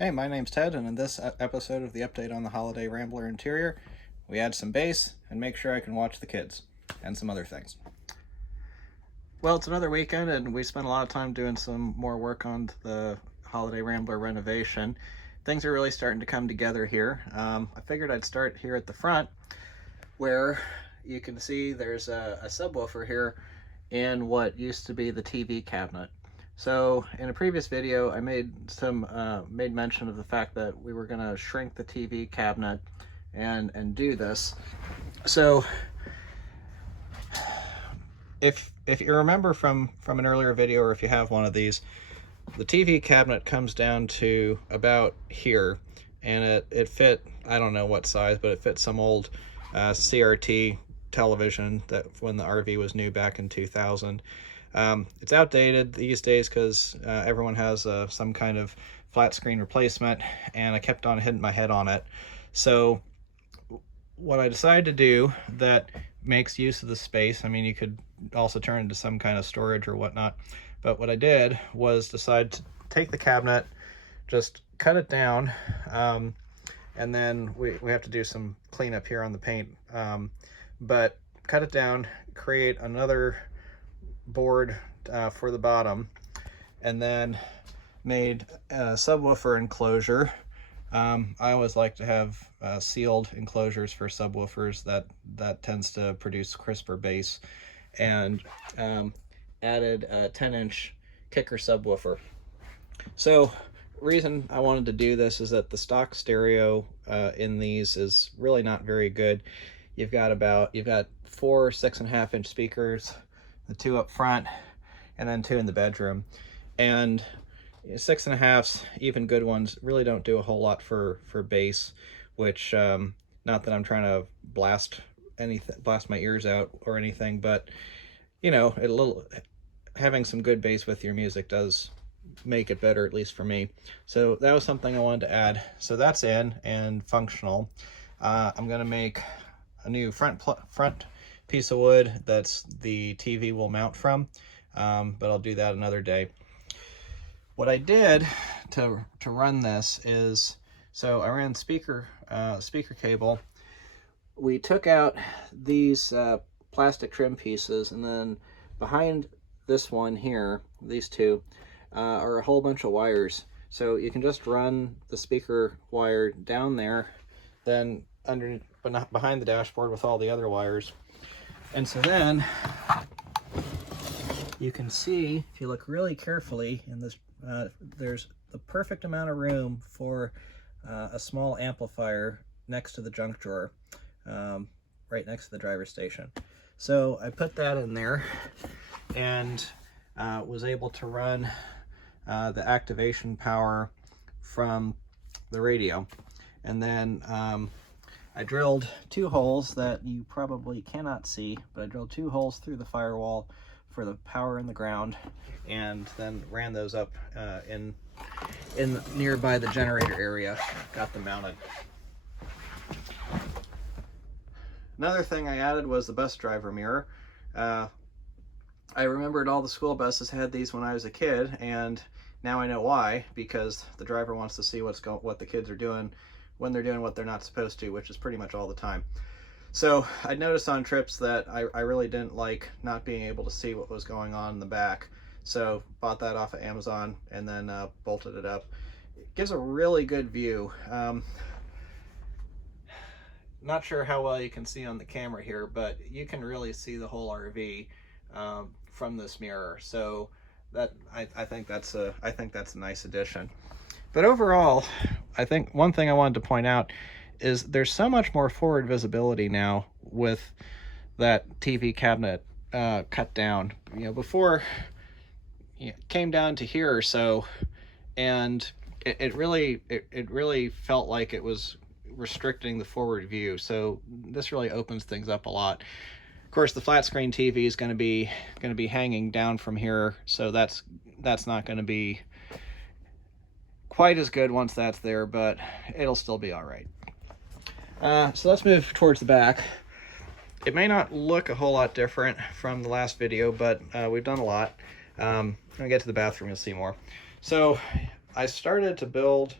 Hey, my name's Ted, and in this episode of the update on the holiday Rambler interior, we add some bass and make sure I can watch the kids, and some other things. Well, it's another weekend, and we spent a lot of time doing some more work on the holiday Rambler renovation. Things are really starting to come together here. I figured I'd start here at the front, where you can see there's a subwoofer here in what used to be the TV cabinet. So in a previous video, I made mention of the fact that we were going to shrink the TV cabinet and do this. So if you remember from an earlier video, or if you have one of these, the TV cabinet comes down to about here, and it fit, I don't know what size, but it fit some old CRT television that when the RV was new back in 2000. It's outdated these days because everyone has some kind of flat screen replacement, and I kept on hitting my head on it. So what I decided to do that makes use of the space, I mean, you could also turn it into some kind of storage or whatnot, but what I did was decide to take the cabinet, just cut it down, and then we have to do some cleanup here on the paint, but cut it down, create another board for the bottom, and then made a subwoofer enclosure. I always like to have sealed enclosures for subwoofers. That tends to produce crisper bass, and added a 10-inch kicker subwoofer. So reason I wanted to do this is that the stock stereo in these is really not very good. You've got 4 6.5-inch speakers, the 2 up front, and then 2 in the bedroom. And 6.5s, even good ones, really don't do a whole lot for bass, which, not that I'm trying to blast my ears out or anything, but you know, having some good bass with your music does make it better, at least for me. So that was something I wanted to add. So that's in and functional. I'm gonna make a new front piece of wood that's the TV will mount from, but I'll do that another day. What I did to run this is, so I ran speaker cable. We took out these plastic trim pieces, and then behind this one here, these two, are a whole bunch of wires. So you can just run the speaker wire down there, then behind the dashboard with all the other wires. And so then you can see, if you look really carefully in this, there's the perfect amount of room for a small amplifier next to the junk drawer, right next to the driver's station. So I put that in there, and was able to run the activation power from the radio. And then I drilled 2 holes that you probably cannot see, but I drilled 2 holes through the firewall for the power in the ground, and then ran those up in nearby the generator area, got them mounted. Another thing I added was the bus driver mirror. I remembered all the school buses had these when I was a kid, and now I know why, because the driver wants to see what the kids are doing when they're doing what they're not supposed to, which is pretty much all the time. So I noticed on trips that I really didn't like not being able to see what was going on in the back. So bought that off of Amazon, and then bolted it up. It gives a really good view. Not sure how well you can see on the camera here, but you can really see the whole RV from this mirror. So that I think that's a nice addition. But overall, I think one thing I wanted to point out is there's so much more forward visibility now with that TV cabinet cut down. You know, before it came down to here or so, and it really felt like it was restricting the forward view. So this really opens things up a lot. Of course, the flat screen TV is going to be hanging down from here, so that's not going to be quite as good once that's there, but it'll still be all right. So let's move towards the back. It may not look a whole lot different from the last video, but we've done a lot. When we get to the bathroom, you'll see more. So I started to build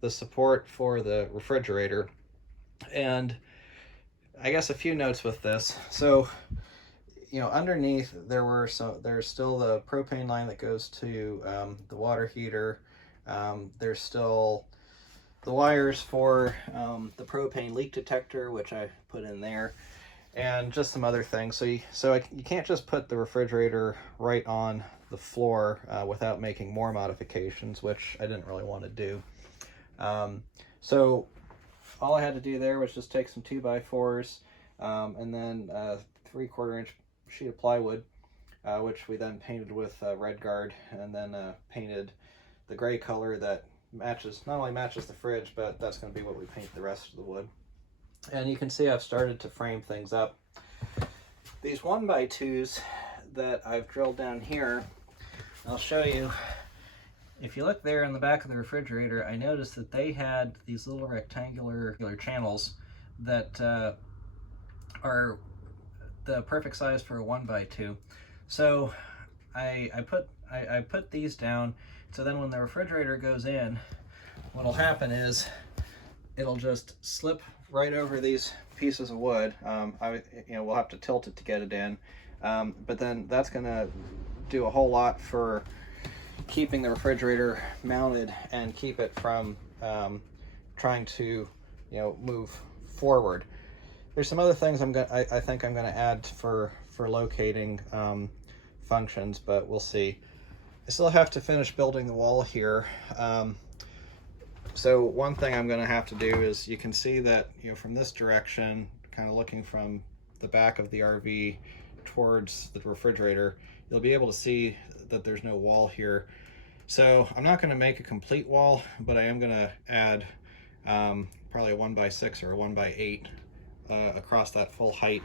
the support for the refrigerator. And I guess a few notes with this. So, you know, underneath there's still the propane line that goes to the water heater. There's still the wires for the propane leak detector, which I put in there, and just some other things. So you can't just put the refrigerator right on the floor without making more modifications, which I didn't really want to do. So all I had to do there was just take some 2x4s and then a 3/4 inch sheet of plywood, which we then painted with red guard, and then painted the gray color that not only matches the fridge, but that's going to be what we paint the rest of the wood. And you can see I've started to frame things up. These 1x2s that I've drilled down here, I'll show you. If you look there in the back of the refrigerator, I noticed that they had these little rectangular channels that are the perfect size for a 1x2. So I put these down, so then when the refrigerator goes in, what'll happen is it'll just slip right over these pieces of wood. We'll have to tilt it to get it in, but then that's gonna do a whole lot for keeping the refrigerator mounted and keep it from trying to, move forward. There's some other things I think I'm gonna add for locating functions, but we'll see. I still have to finish building the wall here. So one thing I'm gonna have to do is, you can see that, from this direction, kind of looking from the back of the RV towards the refrigerator, you'll be able to see that there's no wall here. So I'm not going to make a complete wall, but I am going to add probably a 1x6 or a 1x8 across that full height,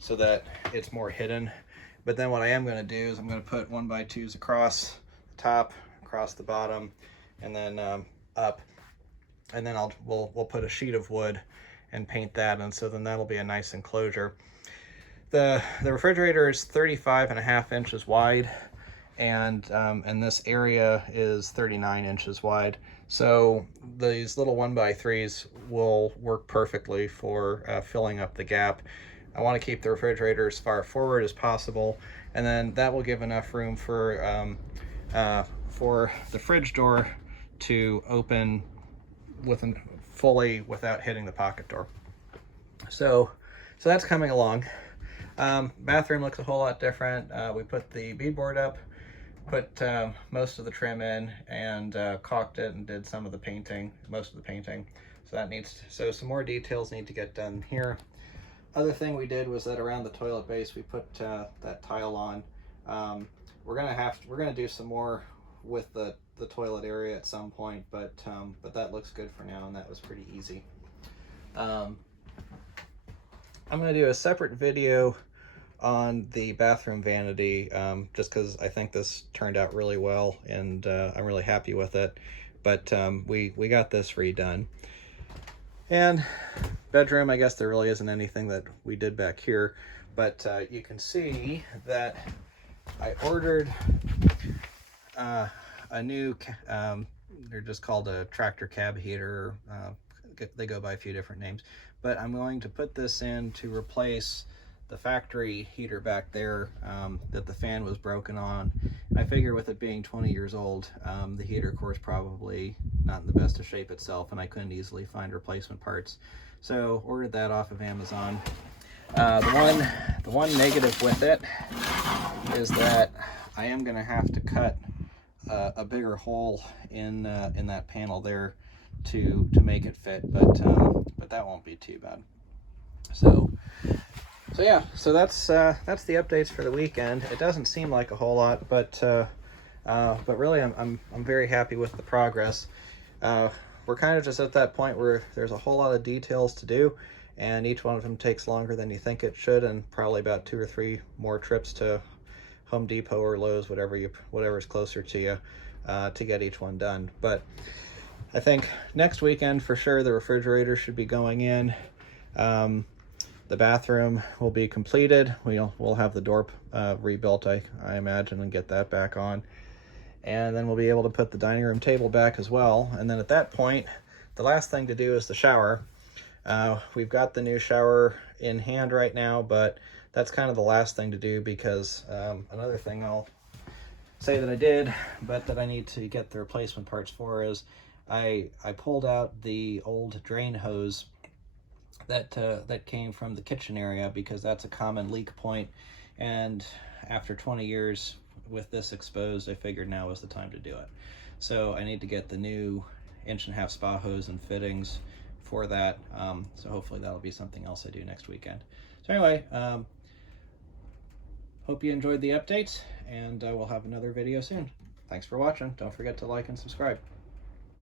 so that it's more hidden. But then what I am going to do is I'm going to put 1x2s across the top, across the bottom, and then up, and then we'll put a sheet of wood and paint that, and so then that'll be a nice enclosure. The refrigerator is 35.5 inches wide, and this area is 39 inches wide. So these little 1x3s will work perfectly for filling up the gap. I want to keep the refrigerator as far forward as possible, and then that will give enough room for the fridge door to open fully without hitting the pocket door. So that's coming along. Bathroom looks a whole lot different. We put the beadboard up, put most of the trim in, and caulked it and did some of the painting, most of the painting. So some more details need to get done here. Other thing we did was that around the toilet base, we put that tile on. We're gonna do some more with the toilet area at some point, but that looks good for now, and that was pretty easy. I'm going to do a separate video on the bathroom vanity, just because I think this turned out really well, and I'm really happy with it. But we got this redone. And bedroom, I guess there really isn't anything that we did back here, but you can see that I ordered a new, they're just called a tractor cab heater. They go by a few different names, but I'm going to put this in to replace the factory heater back there that the fan was broken on. And I figure with it being 20 years old, the heater core is probably not in the best of shape itself, and I couldn't easily find replacement parts. So ordered that off of Amazon. The one negative with it is that I am going to have to cut a bigger hole in that panel there to make it fit, but that won't be too bad. So that's the updates for the weekend. It doesn't seem like a whole lot, but really I'm very happy with the progress. We're kind of just at that point where there's a whole lot of details to do, and each one of them takes longer than you think it should, and probably about 2 or 3 more trips to Home Depot or Lowe's, whatever's closer to you, to get each one done. But I think next weekend for sure the refrigerator should be going in. The bathroom will be completed. We'll have the door rebuilt, I imagine, and get that back on. And then we'll be able to put the dining room table back as well. And then at that point, the last thing to do is the shower. We've got the new shower in hand right now, but that's kind of the last thing to do, because another thing I'll say that I did, but that I need to get the replacement parts for, is I pulled out the old drain hose that came from the kitchen area, because that's a common leak point, and after 20 years with this exposed, I figured now was the time to do it. So I need to get the new 1.5-inch spa hose and fittings for that. So hopefully that'll be something else I do next weekend. So anyway, hope you enjoyed the update, and we'll have another video soon. Thanks for watching. Don't forget to like and subscribe.